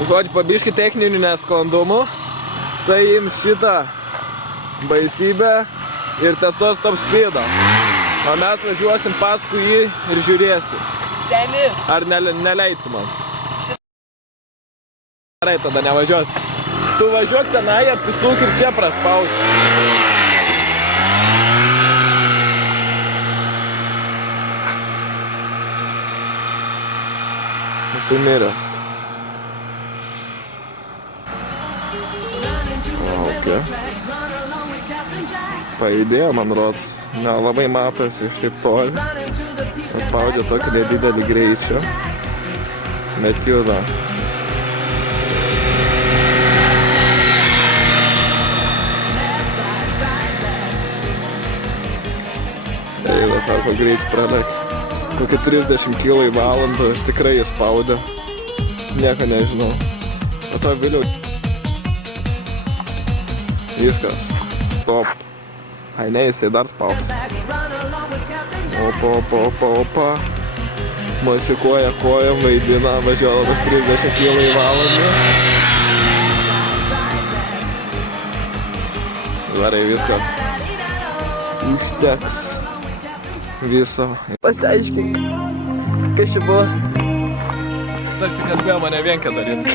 Žodžiu, pabiški techninių nesklandumų. Jisai ims šitą baisybę ir testuos top speedą. O mes važiuosim paskui jį ir žiūrėsim. Seni. Ar neleidtų man? Gerai, tada nevažiuot. Tu važiuok tenai, apsisuk ir čia praspausi. Jisai miręs. Okay. Pajudėjo, man rodos. Nelabai matosi iš taip toli. Paspaudė tokį nedidelį greičio. Bet juda. Eila, sako, greit pralek. Kokį 30 kg į valandą tikrai jis spaudė. Nieko nežinau. O to vėliau. Viskas. Stop. Ai ne, jisai dar spaudė. Opa. Mosikuoja kojom, vaidina, važiuodamas 30 kg į valandą. Darai viską. Užteks viso. Pasiaiškink, kas čia buvo. Tarsi, kad vėl mane vienkę daryti.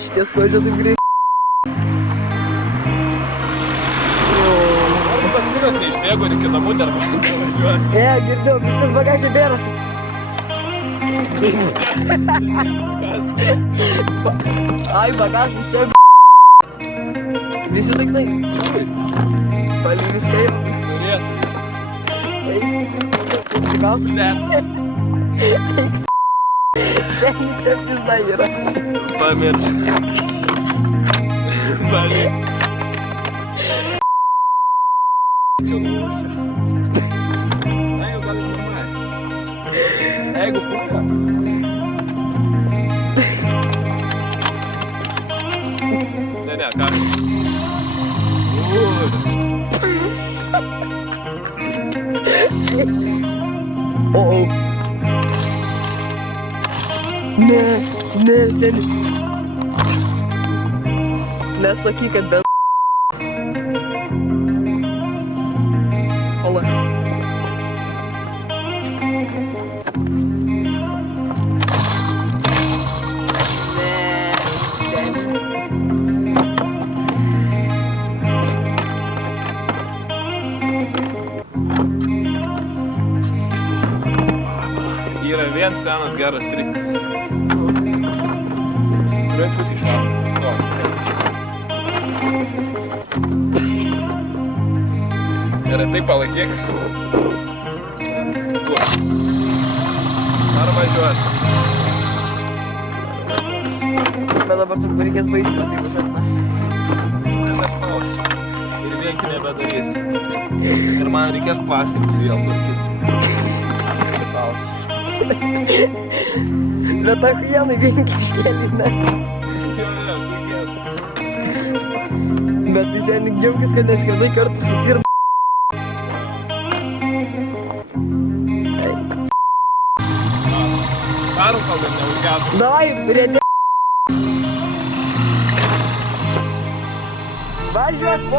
Šities kodžio taip greit. Patkuras neišbėgo ir iki namų dar važiuos. Girdėjau, viskas bagažė bėra. Ai, bagažas čia. Visi daiktai. Palį viską jau. Turėtų viskas. Eik, seni čia pizda yra. Pamirš. Balį. Čia nulūšia. Na, jau gali normaliai. Jeigu pūkas. Ne, ką. Ne, seni. Nesakyk, kad bent. Ola. Yra vien senas geras trikas. Turiu pusį šalą. Gerai, taip palaikyk. Kur? Ar važiuosi? Bet dabar turbūt reikės baisyti, tai bus atna. Nes aš pausiu. Ir vienkį nebedarysi. Ir man reikės plastikus vėl turkyti. Aš pasisausiu. Bet tą huienai vienkį iškėlį, ne? Bet tai seniai džiaugis, kad neskridai kartu su pirda. Karu kalbant neužgėtų. Davai, rėdė. Važiuok po.